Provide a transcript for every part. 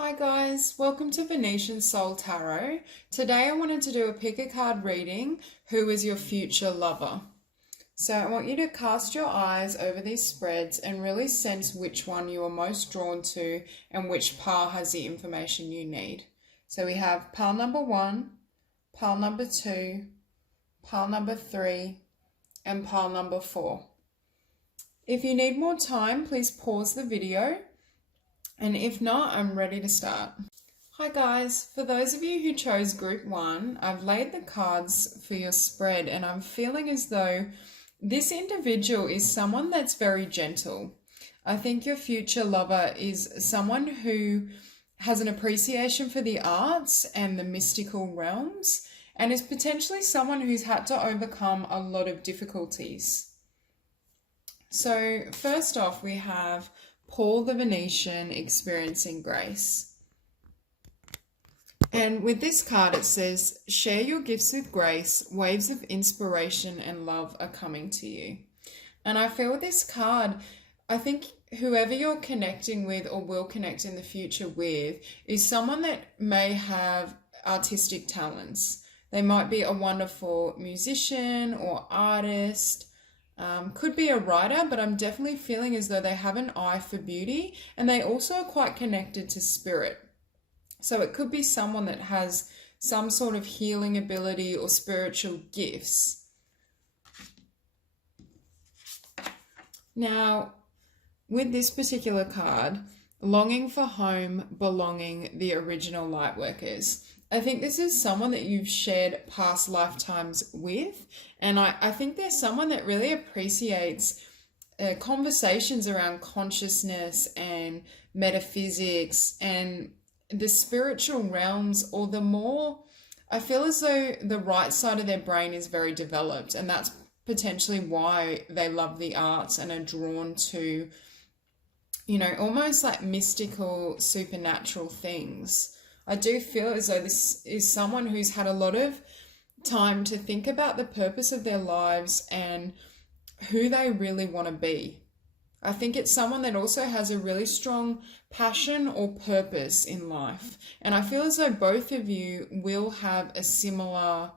Hi guys, welcome to Venetian Soul Tarot. Today I wanted to do a pick a card reading, who is your future lover. So I want you to cast your eyes over these spreads and really sense which one you are most drawn to and which pile has the information you need. So we have pile number 1, pile number 2, pile number 3, and pile number 4. If you need more time, please pause the video. And if not, I'm ready to start. Hi guys, for those of you who chose group 1, I've laid the cards for your spread and I'm feeling as though this individual is someone that's very gentle. I think your future lover is someone who has an appreciation for the arts and the mystical realms and is potentially someone who's had to overcome a lot of difficulties. So first off, we have Paul the Venetian experiencing grace. And with this card it says, share your gifts with grace, waves of inspiration and love are coming to you. And I feel with this card, I think whoever you're connecting with or will connect in the future with is someone that may have artistic talents. They might be a wonderful musician or artist. Could be a writer, but I'm definitely feeling as though they have an eye for beauty and they also are quite connected to spirit. So it could be someone that has some sort of healing ability or spiritual gifts. Now, with this particular card, longing for home, belonging, the original lightworkers. I think this is someone that you've shared past lifetimes with, and I think there's someone that really appreciates conversations around consciousness and metaphysics and the spiritual realms, or the more, I feel as though the right side of their brain is very developed, and that's potentially why they love the arts and are drawn to, you know, almost like mystical, supernatural things. I do feel as though this is someone who's had a lot of time to think about the purpose of their lives and who they really want to be. I think it's someone that also has a really strong passion or purpose in life. And I feel as though both of you will have a similar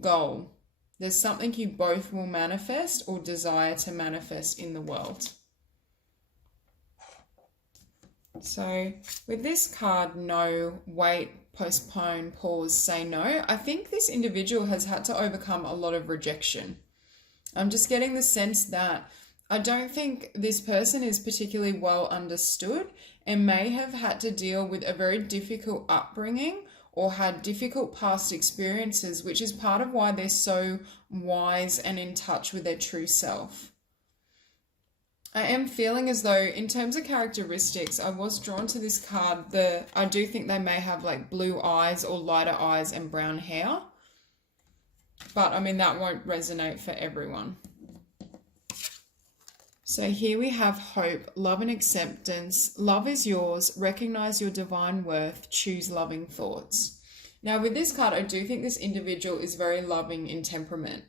goal. There's something you both will manifest or desire to manifest in the world. So with this card, no, wait, postpone, pause, say no, I think this individual has had to overcome a lot of rejection. I'm just getting the sense that I don't think this person is particularly well understood and may have had to deal with a very difficult upbringing or had difficult past experiences, which is part of why they're so wise and in touch with their true self. I am feeling as though in terms of characteristics, I was drawn to this card. I do think they may have like blue eyes or lighter eyes and brown hair. But I mean, that won't resonate for everyone. So here we have hope, love and acceptance. Love is yours. Recognize your divine worth. Choose loving thoughts. Now with this card, I do think this individual is very loving in temperament.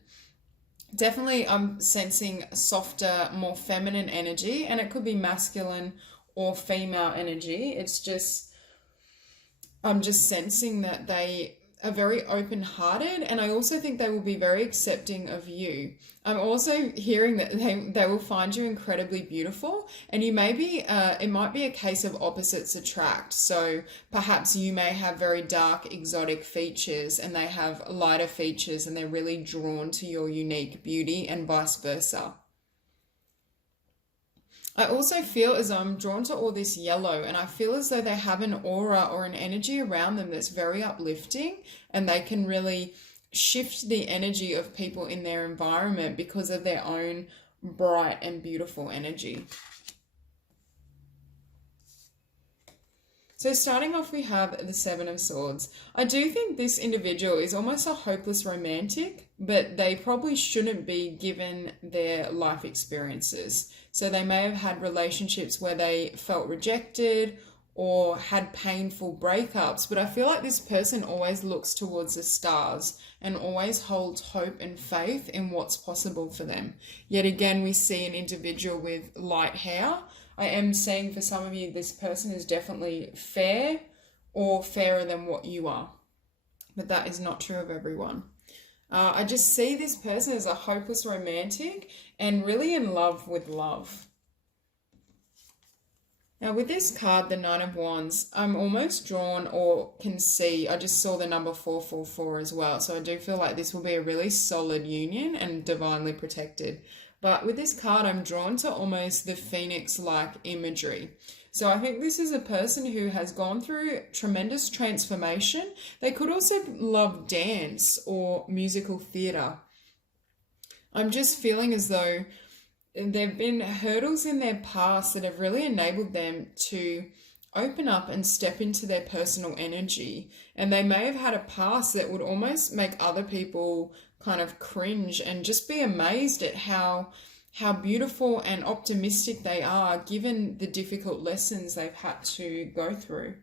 Definitely I'm sensing softer, more feminine energy, and it could be masculine or female energy. It's just, I'm just sensing that they are very open-hearted, and I also think they will be very accepting of you. I'm also hearing that they will find you incredibly beautiful, and you may be, it might be a case of opposites attract. So perhaps you may have very dark, exotic features, and they have lighter features, and they're really drawn to your unique beauty, and vice versa. I also feel as though I'm drawn to all this yellow, and I feel as though they have an aura or an energy around them that's very uplifting, and they can really shift the energy of people in their environment because of their own bright and beautiful energy. So starting off, we have the Seven of Swords. I do think this individual is almost a hopeless romantic, but they probably shouldn't be given their life experiences. So they may have had relationships where they felt rejected or had painful breakups, but I feel like this person always looks towards the stars and always holds hope and faith in what's possible for them. Yet again, we see an individual with light hair. I am saying for some of you, this person is definitely fair or fairer than what you are. But that is not true of everyone. I just see this person as a hopeless romantic and really in love with love. Now with this card, the Nine of Wands, I'm almost drawn or can see, I just saw the number 444 as well. So I do feel like this will be a really solid union and divinely protected. But with this card, I'm drawn to almost the phoenix-like imagery. So I think this is a person who has gone through tremendous transformation. They could also love dance or musical theatre. I'm just feeling as though there have been hurdles in their past that have really enabled them to open up and step into their personal energy. And they may have had a past that would almost make other people kind of cringe and just be amazed at how beautiful and optimistic they are given the difficult lessons they've had to go through.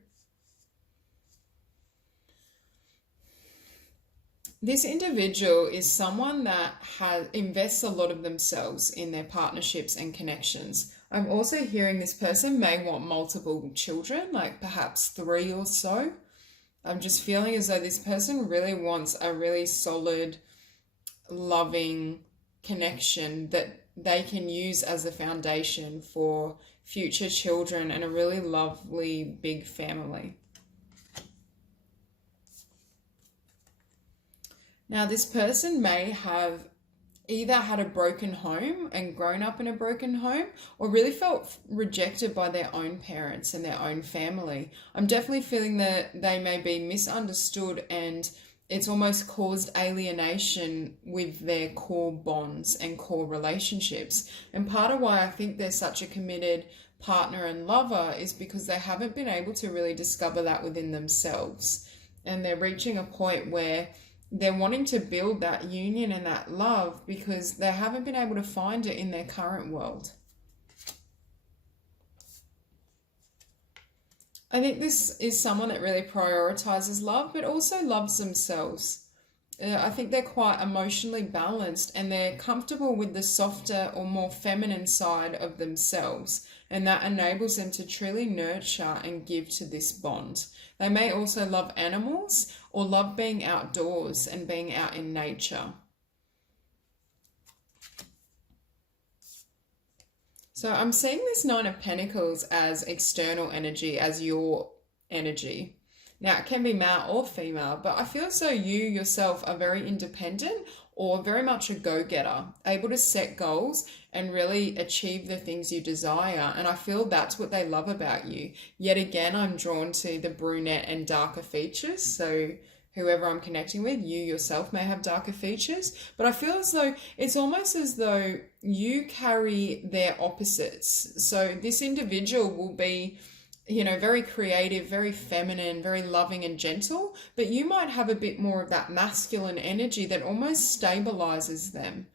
This individual is someone that invests a lot of themselves in their partnerships and connections. I'm also hearing this person may want multiple children, like perhaps 3 or so. I'm just feeling as though this person really wants a really solid, loving connection that they can use as a foundation for future children and a really lovely big family. Now, this person may have either had a broken home and grown up in a broken home or really felt rejected by their own parents and their own family. I'm definitely feeling that they may be misunderstood and it's almost caused alienation with their core bonds and core relationships. And part of why I think they're such a committed partner and lover is because they haven't been able to really discover that within themselves. And they're reaching a point where they're wanting to build that union and that love because they haven't been able to find it in their current world. I think this is someone that really prioritizes love, but also loves themselves. I think they're quite emotionally balanced and they're comfortable with the softer or more feminine side of themselves. And that enables them to truly nurture and give to this bond. They may also love animals or love being outdoors and being out in nature. So I'm seeing this Nine of Pentacles as external energy, as your energy. Now, it can be male or female, but I feel as though you yourself are very independent or very much a go-getter, able to set goals and really achieve the things you desire. And I feel that's what they love about you. Yet again, I'm drawn to the brunette and darker features. So whoever I'm connecting with, you yourself may have darker features, but I feel as though it's almost as though you carry their opposites. So this individual will be, you know, very creative, very feminine, very loving and gentle, but you might have a bit more of that masculine energy that almost stabilizes them.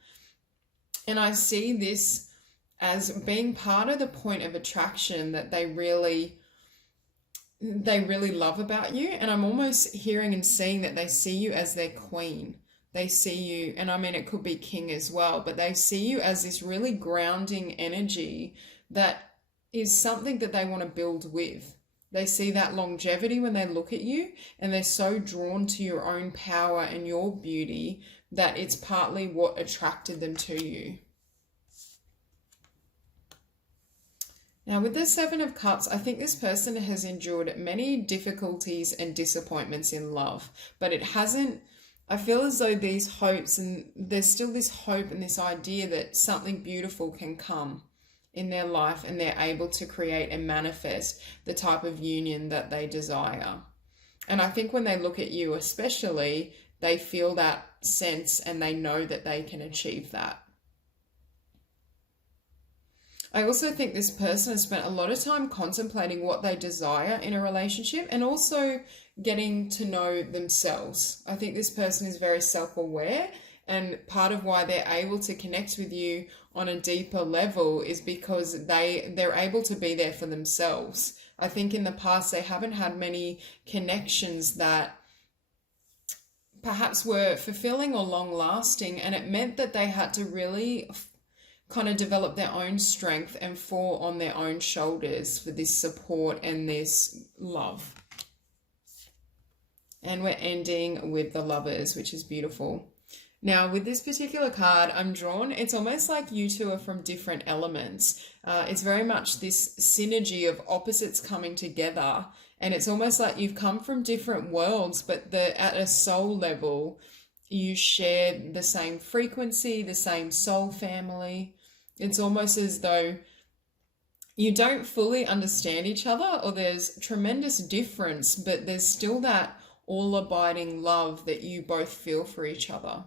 And I see this as being part of the point of attraction that they really love about you. And I'm almost hearing and seeing that they see you as their queen. They see you, and I mean, it could be king as well, but they see you as this really grounding energy that is something that they want to build with. They see that longevity when they look at you, and they're so drawn to your own power and your beauty that it's partly what attracted them to you. Now, with the Seven of Cups, I think this person has endured many difficulties and disappointments in love, but it hasn't, I feel as though these hopes, and there's still this hope and this idea that something beautiful can come in their life and they're able to create and manifest the type of union that they desire. And I think when they look at you especially, they feel that sense and they know that they can achieve that. I also think this person has spent a lot of time contemplating what they desire in a relationship and also getting to know themselves. I think this person is very self-aware, and part of why they're able to connect with you on a deeper level is because they're able to be there for themselves. I think in the past they haven't had many connections that perhaps were fulfilling or long-lasting, and it meant that they had to really kind of develop their own strength and fall on their own shoulders for this support and this love. And we're ending with the Lovers, which is beautiful. Now, with this particular card, I'm drawn, it's almost like you two are from different elements. It's very much this synergy of opposites coming together. And it's almost like you've come from different worlds, but at a soul level, you share the same frequency, the same soul family. It's almost as though you don't fully understand each other, or there's tremendous difference, but there's still that all-abiding love that you both feel for each other.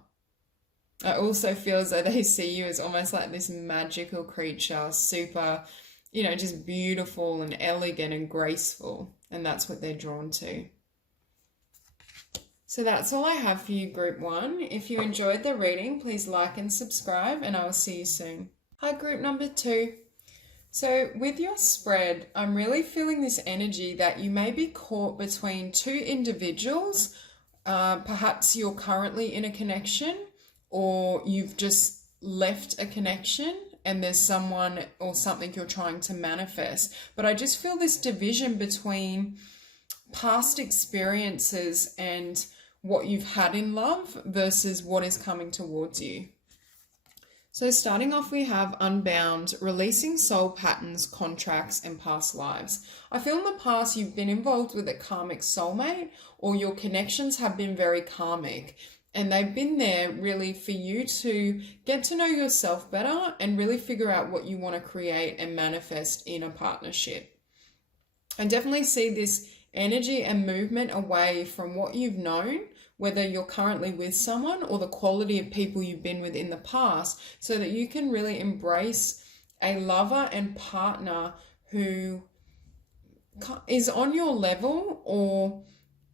I also feel as though they see you as almost like this magical creature, super, just beautiful and elegant and graceful. And that's what they're drawn to. So that's all I have for you, Group 1. If you enjoyed the reading, please like and subscribe, and I will see you soon. Hi, Group number 2. So with your spread, I'm really feeling this energy that you may be caught between two individuals. Perhaps you're currently in a connection, or you've just left a connection and there's someone or something you're trying to manifest. But I just feel this division between past experiences and what you've had in love versus what is coming towards you. So starting off, we have Unbound, releasing soul patterns, contracts, and past lives. I feel in the past you've been involved with a karmic soulmate, or your connections have been very karmic. And they've been there really for you to get to know yourself better and really figure out what you want to create and manifest in a partnership. I definitely see this energy and movement away from what you've known, whether you're currently with someone or the quality of people you've been with in the past, so that you can really embrace a lover and partner who is on your level or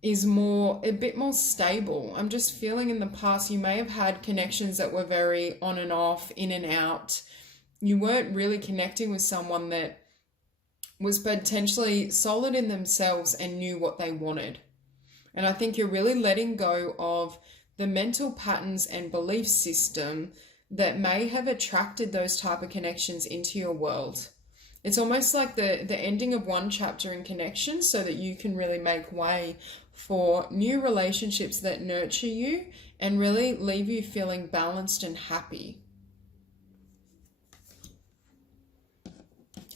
is a bit more stable. I'm just feeling in the past you may have had connections that were very on and off, in and out. You weren't really connecting with someone that was potentially solid in themselves and knew what they wanted. And I think you're really letting go of the mental patterns and belief system that may have attracted those type of connections into your world. It's almost like the ending of one chapter in connection, so that you can really make way for new relationships that nurture you and really leave you feeling balanced and happy.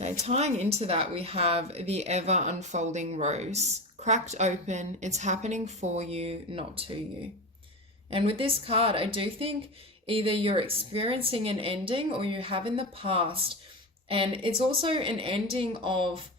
Okay, tying into that, we have the ever unfolding rose. Cracked open, it's happening for you, not to you. And with this card, I do think either you're experiencing an ending or you have in the past. And it's also an ending of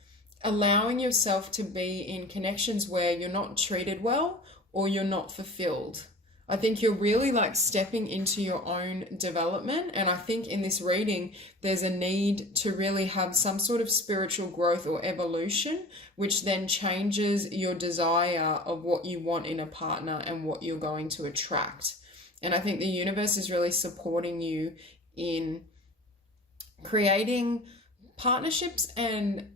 allowing yourself to be in connections where you're not treated well or you're not fulfilled. I think you're really like stepping into your own development. And I think in this reading, there's a need to really have some sort of spiritual growth or evolution, which then changes your desire of what you want in a partner and what you're going to attract. And I think the universe is really supporting you in creating partnerships and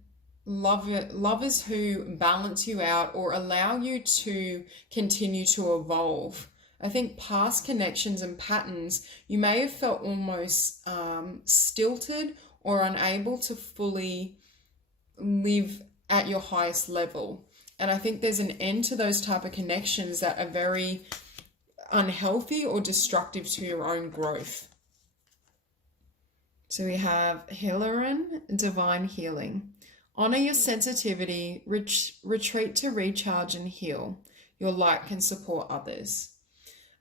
lovers who balance you out or allow you to continue to evolve. I think past connections and patterns, you may have felt almost stilted or unable to fully live at your highest level. And I think there's an end to those type of connections that are very unhealthy or destructive to your own growth. So we have Hilarion, divine healing. Honor your sensitivity, retreat to recharge and heal. Your light can support others.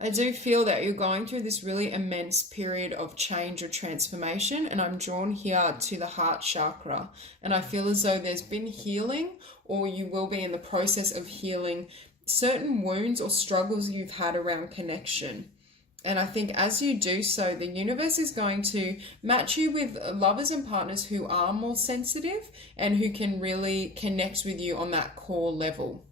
I do feel that you're going through this really immense period of change or transformation, and I'm drawn here to the heart chakra. And I feel as though there's been healing, or you will be in the process of healing certain wounds or struggles you've had around connection. And I think as you do so, the universe is going to match you with lovers and partners who are more sensitive and who can really connect with you on that core level.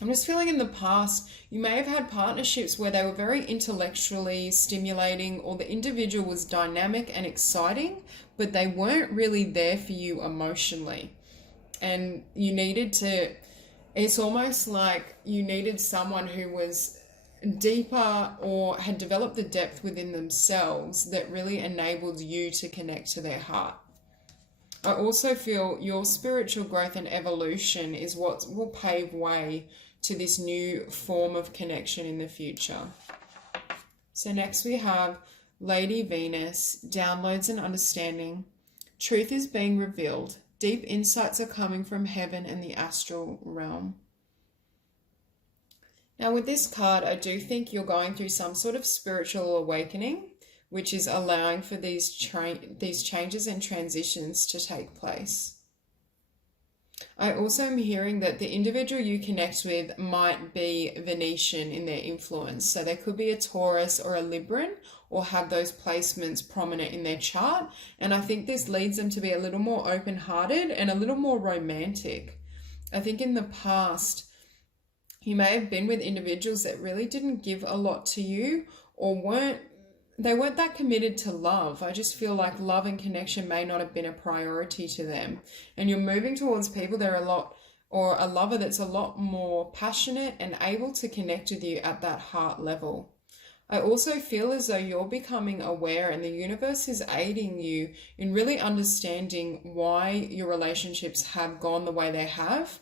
I'm just feeling in the past, you may have had partnerships where they were very intellectually stimulating, or the individual was dynamic and exciting, but they weren't really there for you emotionally. And you needed to, it's almost like you needed someone who was deeper or had developed the depth within themselves that really enabled you to connect to their heart. I also feel your spiritual growth and evolution is what will pave way to this new form of connection in the future. So next we have Lady Venus, downloads and understanding. Truth is being revealed. Deep insights are coming from heaven and the astral realm. Now with this card, I do think you're going through some sort of spiritual awakening, which is allowing for these changes and transitions to take place. I also am hearing that the individual you connect with might be Venetian in their influence. So they could be a Taurus or a Libran, or have those placements prominent in their chart. And I think this leads them to be a little more open-hearted and a little more romantic. I think in the past, you may have been with individuals that really didn't give a lot to you, or weren't that committed to love. I just feel like love and connection may not have been a priority to them. And you're moving towards people that are a lover that's a lot more passionate and able to connect with you at that heart level. I also feel as though you're becoming aware, and the universe is aiding you in really understanding why your relationships have gone the way they have,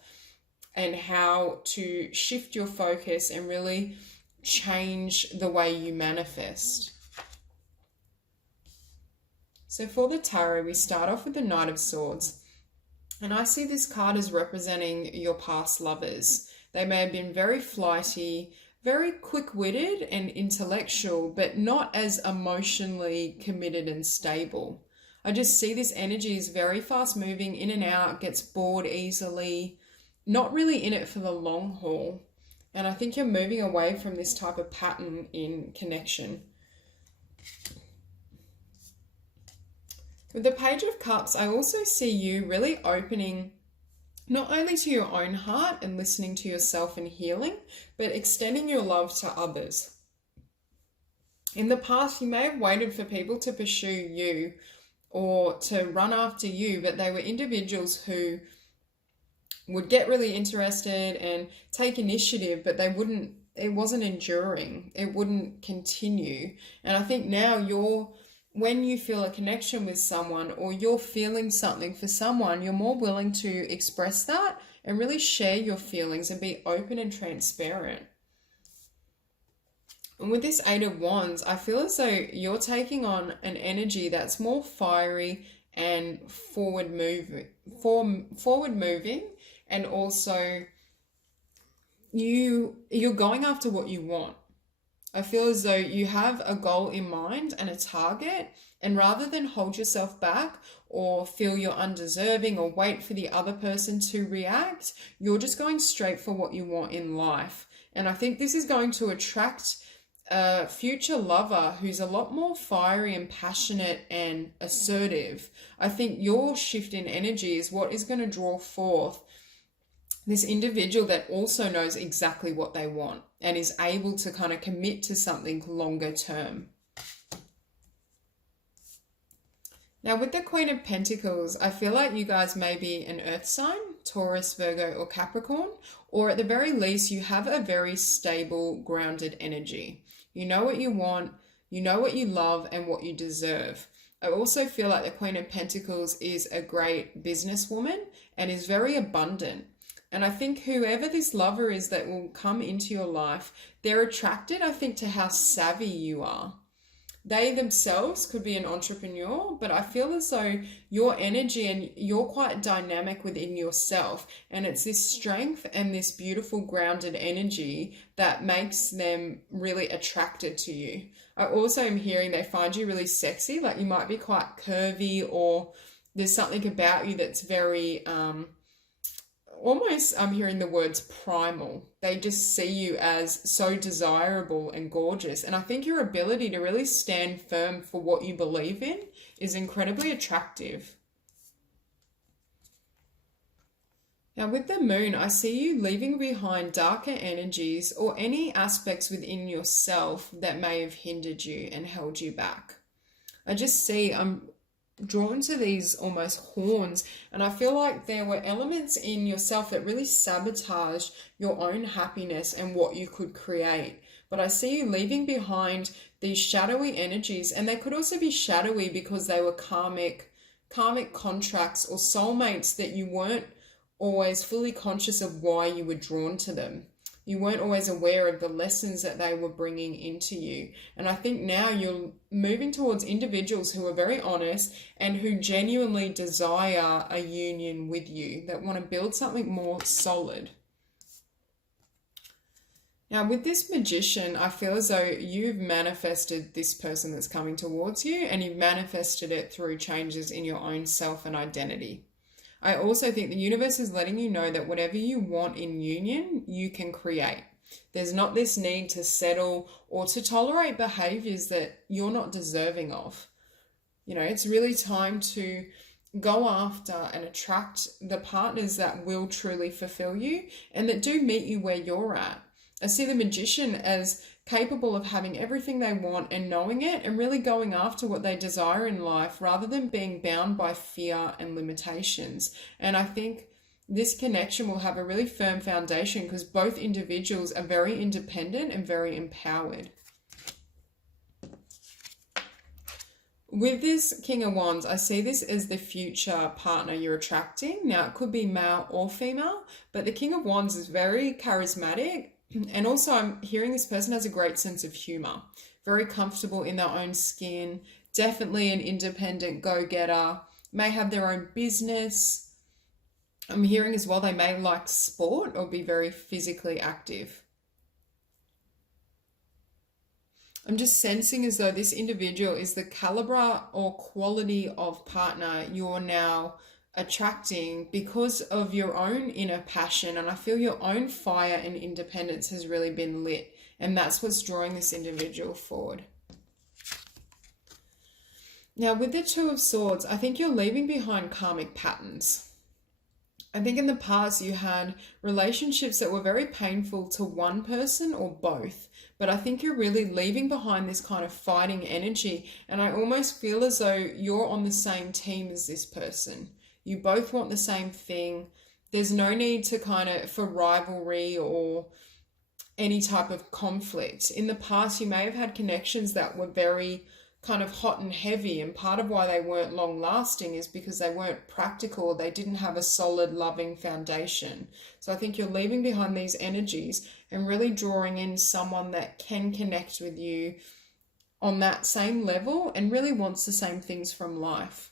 and how to shift your focus and really change the way you manifest. So for the tarot, we start off with the Knight of Swords. And I see this card as representing your past lovers. They may have been very flighty, very quick-witted and intellectual, but not as emotionally committed and stable. I just see this energy is very fast-moving, in and out, gets bored easily, not really in it for the long haul. And I think you're moving away from this type of pattern in connection. With the Page of Cups, I also see you really opening not only to your own heart and listening to yourself and healing, but extending your love to others. In the past, you may have waited for people to pursue you or to run after you, but they were individuals who would get really interested and take initiative, but it wasn't enduring. It wouldn't continue. And I think now when you feel a connection with someone, or you're feeling something for someone, you're more willing to express that and really share your feelings and be open and transparent. And with this Eight of Wands, I feel as though you're taking on an energy that's more fiery and forward moving, and also you're going after what you want. I feel as though you have a goal in mind and a target, and rather than hold yourself back or feel you're undeserving or wait for the other person to react, you're just going straight for what you want in life. And I think this is going to attract a future lover who's a lot more fiery and passionate and assertive. I think your shift in energy is what is going to draw forth this individual that also knows exactly what they want and is able to kind of commit to something longer term. Now with the Queen of Pentacles, I feel like you guys may be an earth sign, Taurus, Virgo, or Capricorn, or at the very least you have a very stable, grounded energy. You know what you want, you know what you love and what you deserve. I also feel like the Queen of Pentacles is a great businesswoman and is very abundant. And I think whoever this lover is that will come into your life, they're attracted, I think, to how savvy you are. They themselves could be an entrepreneur, but I feel as though your energy, and you're quite dynamic within yourself, and it's this strength and this beautiful grounded energy that makes them really attracted to you. I also am hearing they find you really sexy, like you might be quite curvy, or there's something about you that's very almost, I'm hearing the words primal. They just see you as so desirable and gorgeous. And I think your ability to really stand firm for what you believe in is incredibly attractive. Now with the Moon, I see you leaving behind darker energies or any aspects within yourself that may have hindered you and held you back. I just see, I'm drawn to these almost horns, and I feel like there were elements in yourself that really sabotaged your own happiness and what you could create. but I see you leaving behind these shadowy energies, and they could also be shadowy because they were karmic contracts or soulmates that you weren't always fully conscious of why you were drawn to them. You weren't always aware of the lessons that they were bringing into you. And I think now you're moving towards individuals who are very honest and who genuinely desire a union with you, that want to build something more solid. Now, with this Magician, I feel as though you've manifested this person that's coming towards you, and you've manifested it through changes in your own self and identity. I also think the universe is letting you know that whatever you want in union, you can create. There's not this need to settle or to tolerate behaviors that you're not deserving of. You know, it's really time to go after and attract the partners that will truly fulfill you and that do meet you where you're at. I see the Magician as capable of having everything they want and knowing it and really going after what they desire in life rather than being bound by fear and limitations. And I think this connection will have a really firm foundation because both individuals are very independent and very empowered. With this King of Wands, I see this as the future partner you're attracting. Now, it could be male or female, but the King of Wands is very charismatic. And also I'm hearing this person has a great sense of humor, very comfortable in their own skin, definitely an independent go-getter, may have their own business. I'm hearing as well they may like sport or be very physically active. I'm just sensing as though this individual is the caliber or quality of partner you're now attracting because of your own inner passion, and I feel your own fire and independence has really been lit, and that's what's drawing this individual forward. Now, with the Two of Swords, I think you're leaving behind karmic patterns. I think in the past you had relationships that were very painful to one person or both, but I think you're really leaving behind this kind of fighting energy, and I almost feel as though you're on the same team as this person. You both want the same thing. There's no need to for rivalry or any type of conflict. In the past, you may have had connections that were very kind of hot and heavy, and part of why they weren't long lasting is because they weren't practical. They didn't have a solid, loving foundation. So I think you're leaving behind these energies and really drawing in someone that can connect with you on that same level and really wants the same things from life.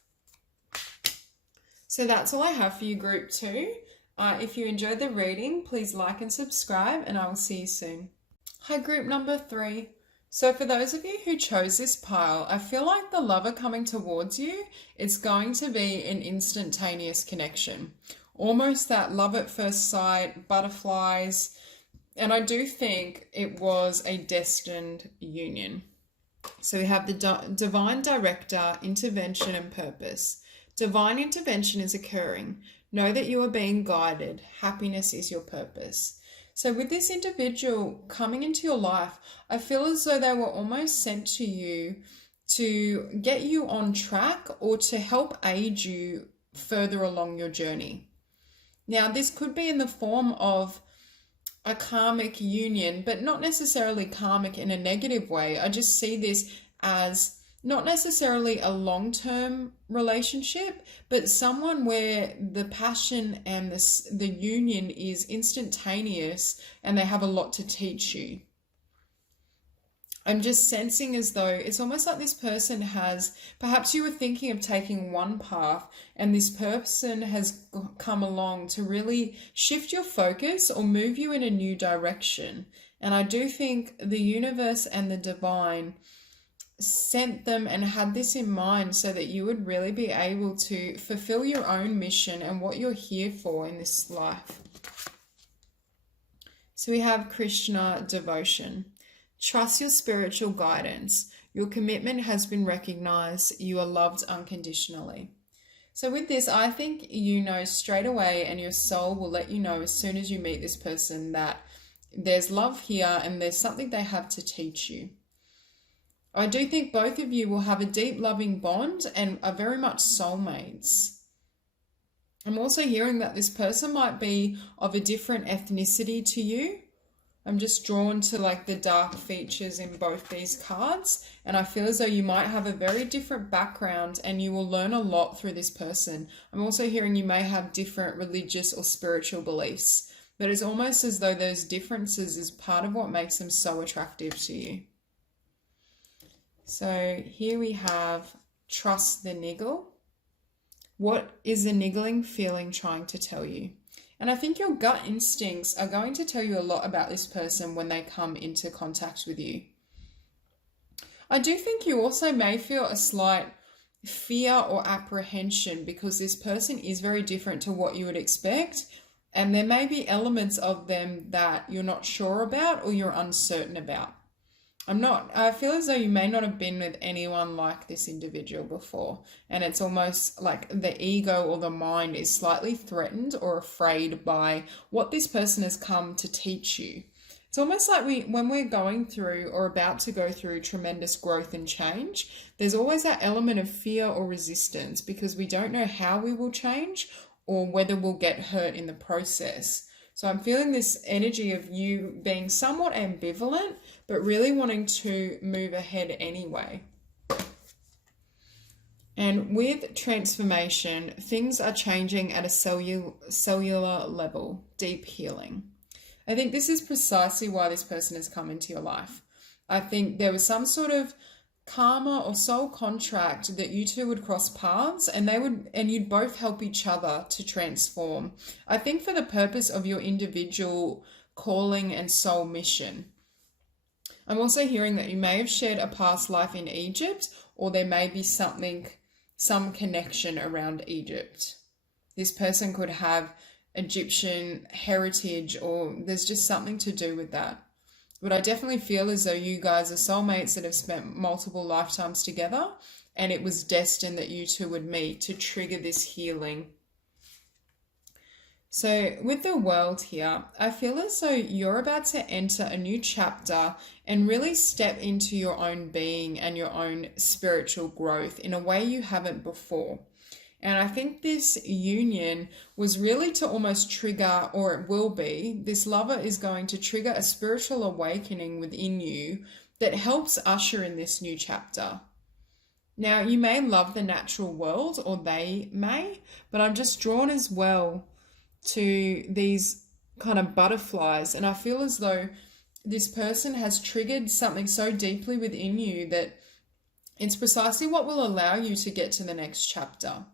So that's all I have for you, Group 2. If you enjoyed the reading, please like and subscribe, and I will see you soon. Hi, Group number 3. So for those of you who chose this pile, I feel like the lover coming towards you, it's going to be an instantaneous connection. Almost that love at first sight, butterflies, and I do think it was a destined union. So we have the divine director, intervention and purpose. Divine intervention is occurring. Know that you are being guided. Happiness is your purpose. So with this individual coming into your life, I feel as though they were almost sent to you to get you on track or to help aid you further along your journey. Now, this could be in the form of a karmic union, but not necessarily karmic in a negative way. I just see this as not necessarily a long-term relationship, but someone where the passion and the union is instantaneous and they have a lot to teach you. I'm just sensing as though it's almost like this person has, perhaps you were thinking of taking one path and this person has come along to really shift your focus or move you in a new direction. And I do think the universe and the divine sent them and had this in mind so that you would really be able to fulfill your own mission and what you're here for in this life. So we have Krishna devotion. Trust your spiritual guidance. Your commitment has been recognized. You are loved unconditionally. So with this, I think you know straight away, and your soul will let you know as soon as you meet this person that there's love here and there's something they have to teach you. I do think both of you will have a deep loving bond and are very much soulmates. I'm also hearing that this person might be of a different ethnicity to you. I'm just drawn to like the dark features in both these cards, and I feel as though you might have a very different background and you will learn a lot through this person. I'm also hearing you may have different religious or spiritual beliefs, but it's almost as though those differences is part of what makes them so attractive to you. So here we have trust the niggle. What is the niggling feeling trying to tell you? And I think your gut instincts are going to tell you a lot about this person when they come into contact with you. I do think you also may feel a slight fear or apprehension because this person is very different to what you would expect. And there may be elements of them that you're not sure about or you're uncertain about. I feel as though you may not have been with anyone like this individual before. And it's almost like the ego or the mind is slightly threatened or afraid by what this person has come to teach you. It's almost like when we're going through or about to go through tremendous growth and change, there's always that element of fear or resistance because we don't know how we will change or whether we'll get hurt in the process. So I'm feeling this energy of you being somewhat ambivalent, but really wanting to move ahead anyway. And with transformation, things are changing at a cellular level, deep healing. I think this is precisely why this person has come into your life. I think there was some sort of karma or soul contract that you two would cross paths and you'd both help each other to transform. I think for the purpose of your individual calling and soul mission. I'm also hearing that you may have shared a past life in Egypt, or there may be some connection around Egypt. This person could have Egyptian heritage, or there's just something to do with that. But I definitely feel as though you guys are soulmates that have spent multiple lifetimes together, and it was destined that you two would meet to trigger this healing. So with the world here, I feel as though you're about to enter a new chapter and really step into your own being and your own spiritual growth in a way you haven't before. And I think this union was really to almost trigger, or it will be, this lover is going to trigger a spiritual awakening within you that helps usher in this new chapter. Now, you may love the natural world, or they may, but I'm just drawn as well to these kind of butterflies. And I feel as though this person has triggered something so deeply within you that it's precisely what will allow you to get to the next chapter.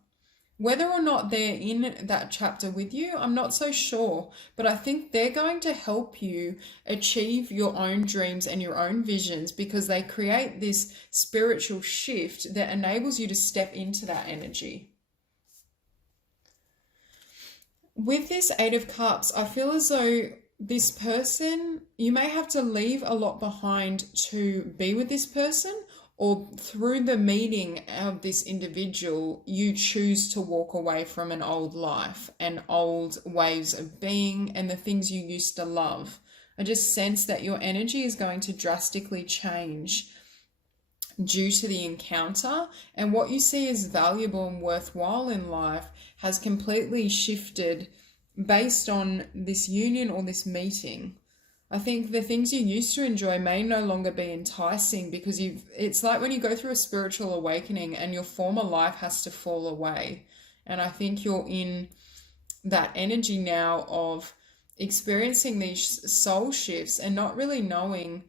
Whether or not they're in that chapter with you, I'm not so sure, but I think they're going to help you achieve your own dreams and your own visions because they create this spiritual shift that enables you to step into that energy. With this Eight of Cups, I feel as though this person, you may have to leave a lot behind to be with this person, or through the meeting of this individual, you choose to walk away from an old life and old ways of being and the things you used to love. I just sense that your energy is going to drastically change due to the encounter, and what you see as valuable and worthwhile in life has completely shifted based on this union or this meeting. I think the things you used to enjoy may no longer be enticing because it's like when you go through a spiritual awakening and your former life has to fall away. And I think you're in that energy now of experiencing these soul shifts and not really knowing,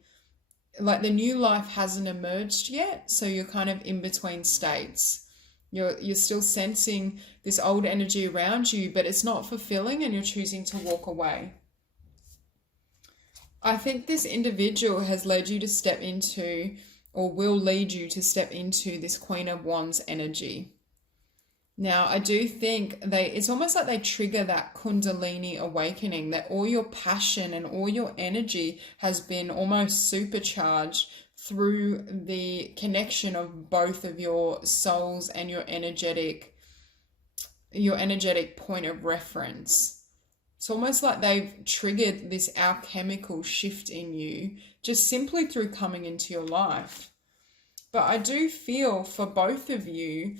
like the new life hasn't emerged yet. So you're kind of in between states. You're still sensing this old energy around you, but it's not fulfilling and you're choosing to walk away. I think this individual has led you to step into, or will lead you to step into, this Queen of Wands energy. Now, I do think it's almost like they trigger that Kundalini awakening, that all your passion and all your energy has been almost supercharged through the connection of both of your souls and your energetic point of reference. It's almost like they've triggered this alchemical shift in you just simply through coming into your life. But I do feel for both of you,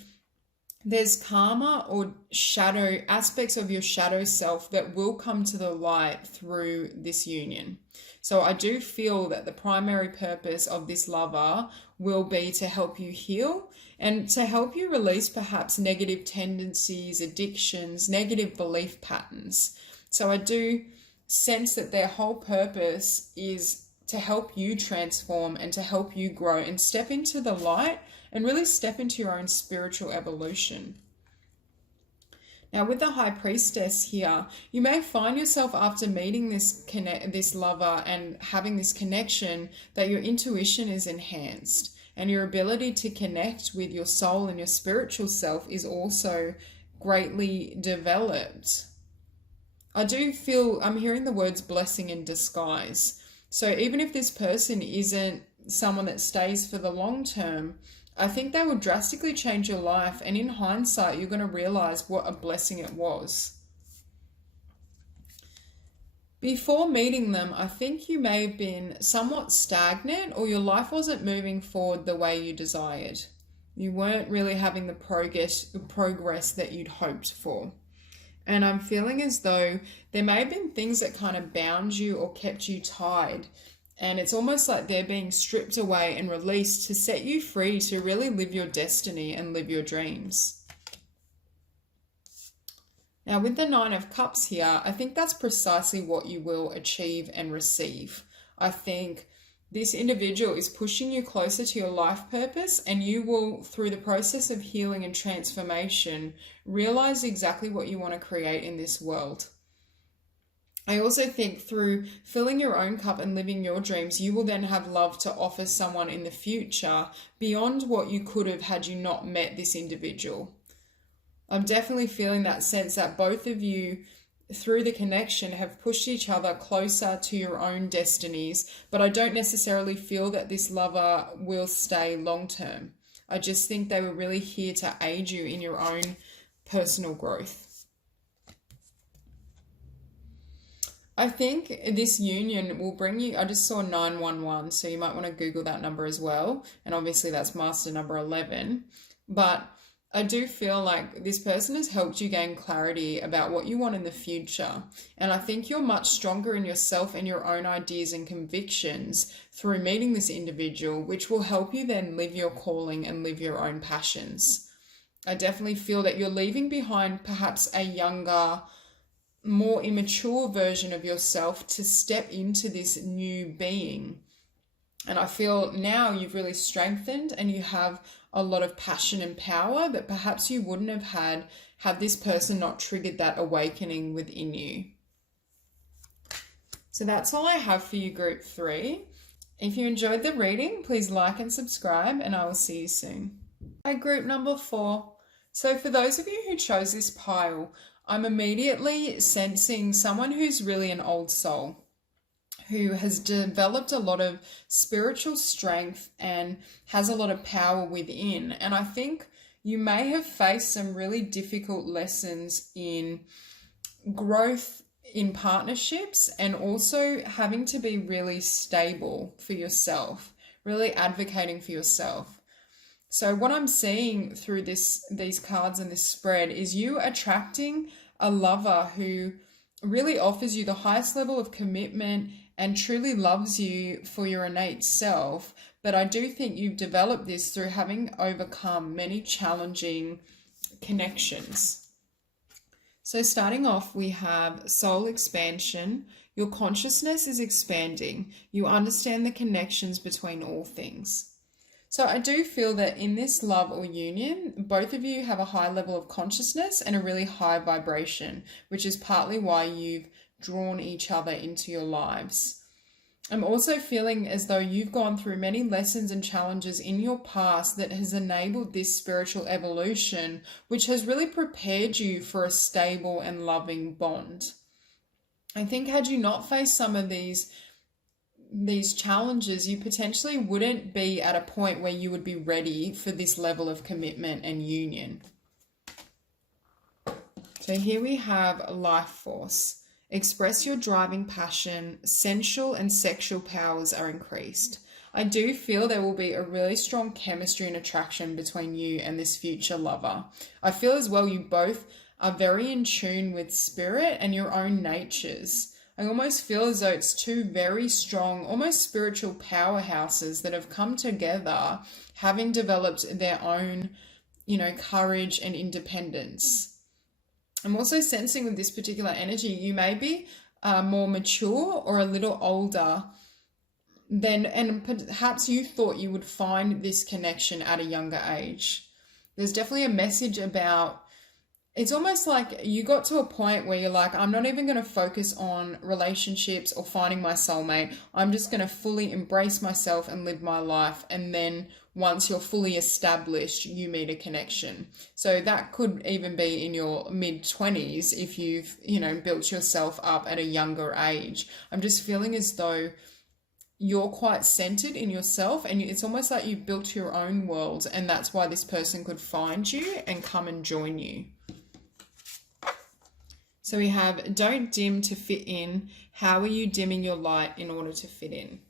there's karma or shadow aspects of your shadow self that will come to the light through this union. So I do feel that the primary purpose of this lover will be to help you heal and to help you release perhaps negative tendencies, addictions, negative belief patterns. So I do sense that their whole purpose is to help you transform and to help you grow and step into the light and really step into your own spiritual evolution. Now, with the High Priestess here, you may find yourself after meeting this lover and having this connection that your intuition is enhanced and your ability to connect with your soul and your spiritual self is also greatly developed. I do feel I'm hearing the words blessing in disguise. So even if this person isn't someone that stays for the long term, I think they will drastically change your life. And in hindsight, you're going to realize what a blessing it was. Before meeting them, I think you may have been somewhat stagnant or your life wasn't moving forward the way you desired. You weren't really having the progress that you'd hoped for. And I'm feeling as though there may have been things that kind of bound you or kept you tied. And it's almost like they're being stripped away and released to set you free to really live your destiny and live your dreams. Now, with the Nine of Cups here, I think that's precisely what you will achieve and receive. I think this individual is pushing you closer to your life purpose, and you will, through the process of healing and transformation, realize exactly what you want to create in this world. I also think through filling your own cup and living your dreams, you will then have love to offer someone in the future beyond what you could have had you not met this individual. I'm definitely feeling that sense that both of you, through the connection, have pushed each other closer to your own destinies, but I don't necessarily feel that this lover will stay long term. I just think they were really here to aid you in your own personal growth. I think this union will bring you, I just saw 911, so you might want to Google that number as well. And obviously that's master number 11. But I do feel like this person has helped you gain clarity about what you want in the future. And I think you're much stronger in yourself and your own ideas and convictions through meeting this individual, which will help you then live your calling and live your own passions. I definitely feel that you're leaving behind perhaps a younger, more immature version of yourself to step into this new being. And I feel now you've really strengthened and you have a lot of passion and power that perhaps you wouldn't have had this person not triggered that awakening within you. So that's all I have for you, group 3. If you enjoyed the reading, please like and subscribe, and I will see you soon. Hi, group number 4. So for those of you who chose this pile, I'm immediately sensing someone who's really an old soul, who has developed a lot of spiritual strength and has a lot of power within. And I think you may have faced some really difficult lessons in growth in partnerships and also having to be really stable for yourself, really advocating for yourself. So what I'm seeing through these cards and this spread is you attracting a lover who really offers you the highest level of commitment and truly loves you for your innate self. But I do think you've developed this through having overcome many challenging connections. So starting off, we have soul expansion. Your consciousness is expanding. You understand the connections between all things. So I do feel that in this love or union, both of you have a high level of consciousness and a really high vibration, which is partly why you've drawn each other into your lives. I'm also feeling as though you've gone through many lessons and challenges in your past that has enabled this spiritual evolution, which has really prepared you for a stable and loving bond. I think had you not faced some of these challenges, you potentially wouldn't be at a point where you would be ready for this level of commitment and union. So here we have life force. Express your driving passion. Sensual and sexual powers are increased. I do feel there will be a really strong chemistry and attraction between you and this future lover. I feel as well you both are very in tune with spirit and your own natures. I almost feel as though it's two very strong, almost spiritual powerhouses that have come together, having developed their own, courage and independence. I'm also sensing with this particular energy, you may be more mature or a little older than, and perhaps you thought you would find this connection at a younger age. There's definitely a message about, it's almost like you got to a point where you're like, I'm not even going to focus on relationships or finding my soulmate. I'm just going to fully embrace myself and live my life. And then once you're fully established, you meet a connection. So that could even be in your mid-20s if you've, built yourself up at a younger age. I'm just feeling as though you're quite centered in yourself, and it's almost like you've built your own world, and that's why this person could find you and come and join you. So we have, don't dim to fit in. How are you dimming your light in order to fit in?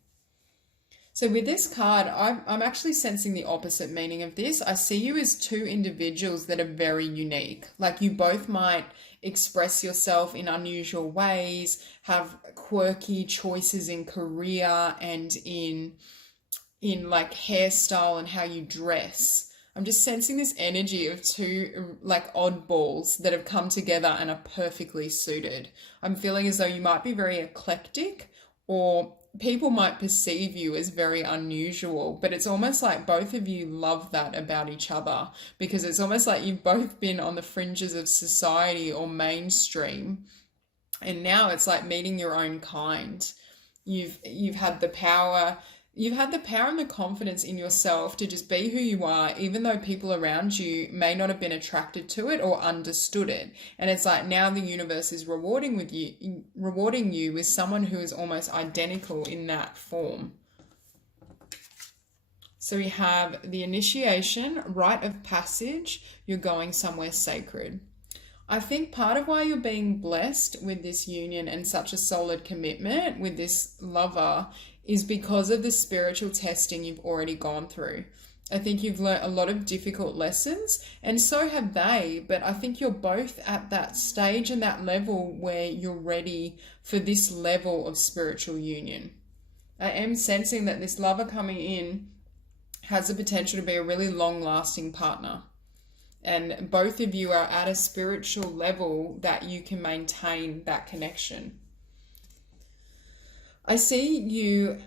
So with this card, I'm actually sensing the opposite meaning of this. I see you as two individuals that are very unique. Like you both might express yourself in unusual ways, have quirky choices in career and in like hairstyle and how you dress. I'm just sensing this energy of two like oddballs that have come together and are perfectly suited. I'm feeling as though you might be very eclectic, or people might perceive you as very unusual, but it's almost like both of you love that about each other, because it's almost like you've both been on the fringes of society or mainstream, and now it's like meeting your own kind. You've had the power. You've had the power and the confidence in yourself to just be who you are, even though people around you may not have been attracted to it or understood it. And it's like now the universe is rewarding you with someone who is almost identical in that form. So we have the initiation, rite of passage, you're going somewhere sacred. I think part of why you're being blessed with this union and such a solid commitment with this lover is because of the spiritual testing you've already gone through. I think you've learnt a lot of difficult lessons, and so have they, but I think you're both at that stage and that level where you're ready for this level of spiritual union. I am sensing that this lover coming in has the potential to be a really long-lasting partner. And both of you are at a spiritual level that you can maintain that connection. I see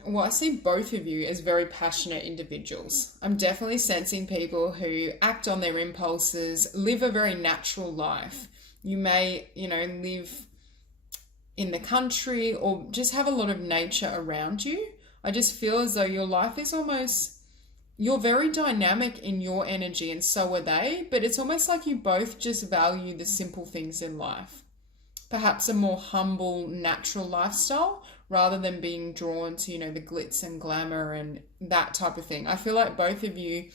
both of you as very passionate individuals. I'm definitely sensing people who act on their impulses, live a very natural life. You may, live in the country or just have a lot of nature around you. I just feel as though your life is you're very dynamic in your energy, and so are they, but it's almost like you both just value the simple things in life. Perhaps a more humble, natural lifestyle rather than being drawn to, the glitz and glamour and that type of thing. I feel like both of you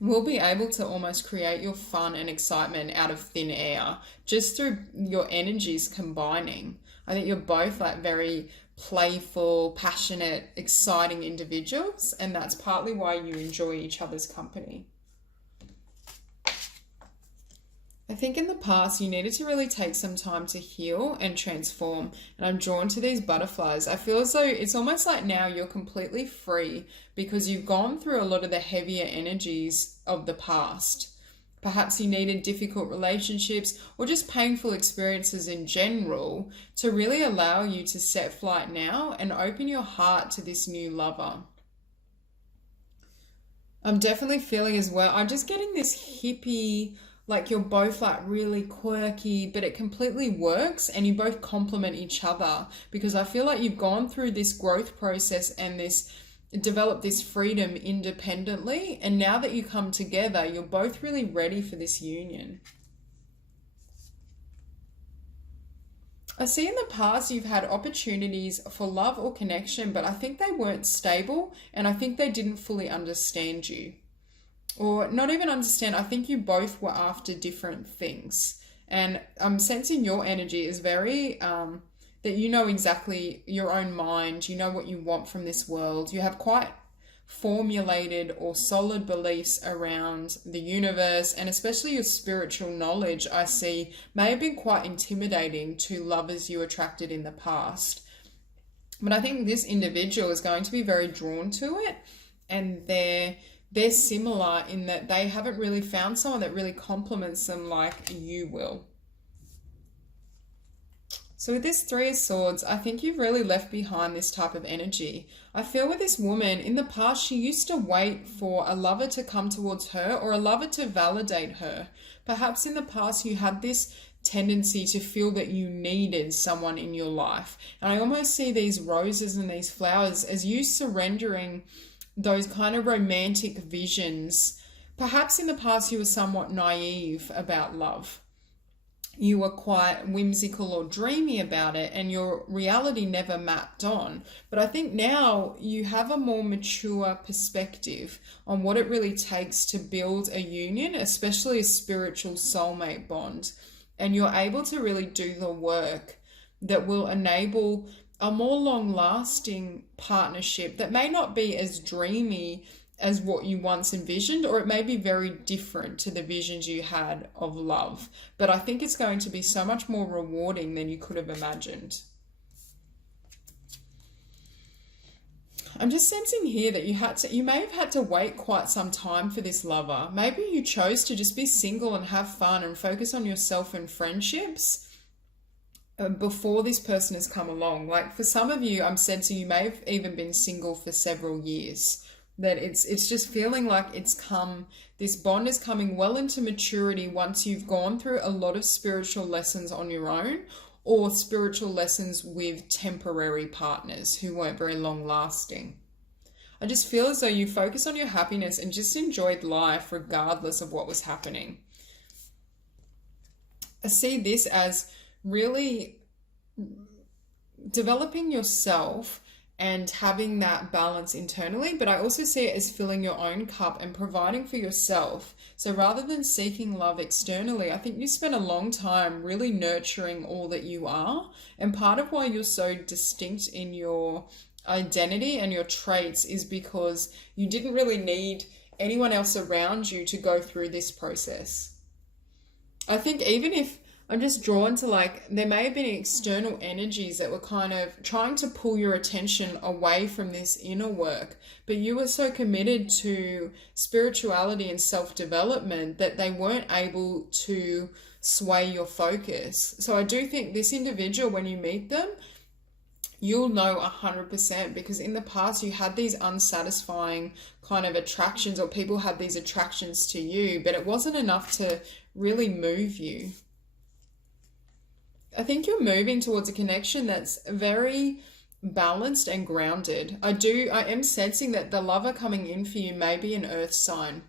will be able to almost create your fun and excitement out of thin air just through your energies combining. I think you're both like very playful, passionate, exciting individuals, and that's partly why you enjoy each other's company. I think in the past you needed to really take some time to heal and transform, and I'm drawn to these butterflies. I feel as though it's almost like now you're completely free because you've gone through a lot of the heavier energies of the past. Perhaps you needed difficult relationships or just painful experiences in general to really allow you to set flight now and open your heart to this new lover. I'm definitely feeling as well, I'm just getting this hippie, like you're both like really quirky, but it completely works and you both complement each other, because I feel like you've gone through this growth process and developed this freedom independently, and now that you come together, you're both really ready for this union. I see in the past you've had opportunities for love or connection, but I think they weren't stable, and I think they didn't fully understand you. Or not even understand, I think you both were after different things. And I'm sensing your energy is very, that you know exactly your own mind, you know what you want from this world. You have quite formulated or solid beliefs around the universe, and especially your spiritual knowledge, I see may have been quite intimidating to lovers you attracted in the past. But I think this individual is going to be very drawn to it, and they're similar in that they haven't really found someone that really complements them like you will. So with this Three of Swords, I think you've really left behind this type of energy. I feel with this woman, in the past, she used to wait for a lover to come towards her or a lover to validate her. Perhaps in the past you had this tendency to feel that you needed someone in your life. And I almost see these roses and these flowers as you surrendering those kind of romantic visions. Perhaps in the past you were somewhat naive about love. You were quite whimsical or dreamy about it, and your reality never mapped on. But I think now you have a more mature perspective on what it really takes to build a union, especially a spiritual soulmate bond. And you're able to really do the work that will enable a more long-lasting partnership that may not be as dreamy as what you once envisioned, or it may be very different to the visions you had of love. But I think it's going to be so much more rewarding than you could have imagined. I'm just sensing here that you may have had to wait quite some time for this lover. Maybe you chose to just be single and have fun and focus on yourself and friendships before this person has come along. Like for some of you, I'm sensing you may have even been single for several years. That it's just feeling like this bond is coming well into maturity once you've gone through a lot of spiritual lessons on your own, or spiritual lessons with temporary partners who weren't very long lasting. I just feel as though you focus on your happiness and just enjoyed life regardless of what was happening. I see this as really developing yourself and having that balance internally, but I also see it as filling your own cup and providing for yourself. So rather than seeking love externally, I think you spent a long time really nurturing all that you are. And part of why you're so distinct in your identity and your traits is because you didn't really need anyone else around you to go through this process. I think even if I'm just drawn to, like, there may have been external energies that were kind of trying to pull your attention away from this inner work, but you were so committed to spirituality and self-development that they weren't able to sway your focus. So I do think this individual, when you meet them, you'll know 100%, because in the past you had these unsatisfying kind of attractions, or people had these attractions to you, but it wasn't enough to really move you. I think you're moving towards a connection that's very balanced and grounded. I am sensing that the lover coming in for you may be an earth sign,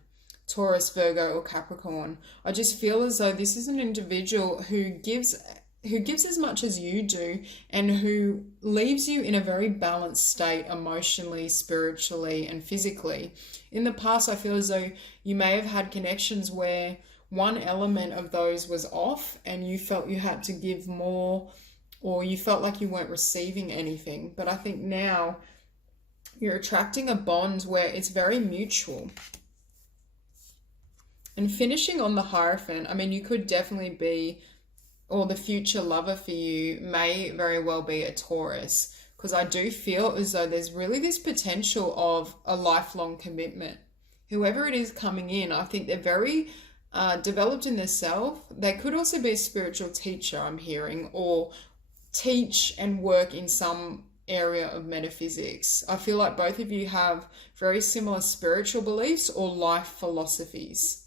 Taurus, Virgo, or Capricorn. I just feel as though this is an individual who gives as much as you do, and who leaves you in a very balanced state emotionally, spiritually, and physically. In the past, I feel as though you may have had connections where one element of those was off and you felt you had to give more, or you felt like you weren't receiving anything. But I think now you're attracting a bond where it's very mutual. And finishing on the Hierophant, I mean, you could definitely be, or the future lover for you may very well be a Taurus, because I do feel as though there's really this potential of a lifelong commitment. Whoever it is coming in, I think they're very developed in themselves. They could also be a spiritual teacher, I'm hearing, or teach and work in some area of metaphysics. I feel like both of you have very similar spiritual beliefs or life philosophies.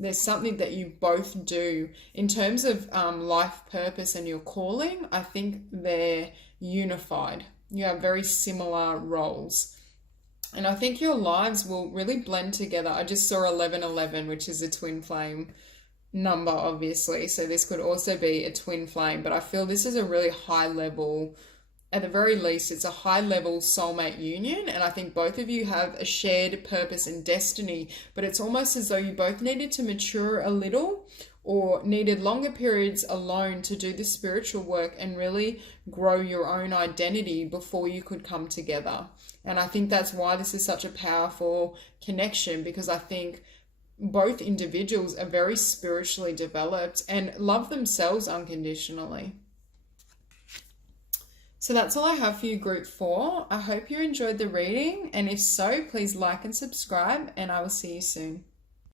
There's something that you both do in terms of life purpose and your calling. I think they're unified. You have very similar roles. And I think your lives will really blend together. I just saw 1111, which is a twin flame number, obviously. So this could also be a twin flame. But I feel this is a really high level, at the very least, it's a high level soulmate union. And I think both of you have a shared purpose and destiny. But it's almost as though you both needed to mature a little, or needed longer periods alone to do the spiritual work and really grow your own identity before you could come together. And I think that's why this is such a powerful connection, because I think both individuals are very spiritually developed and love themselves unconditionally. So that's all I have for you, group 4. I hope you enjoyed the reading, and if so, please like and subscribe, and I will see you soon.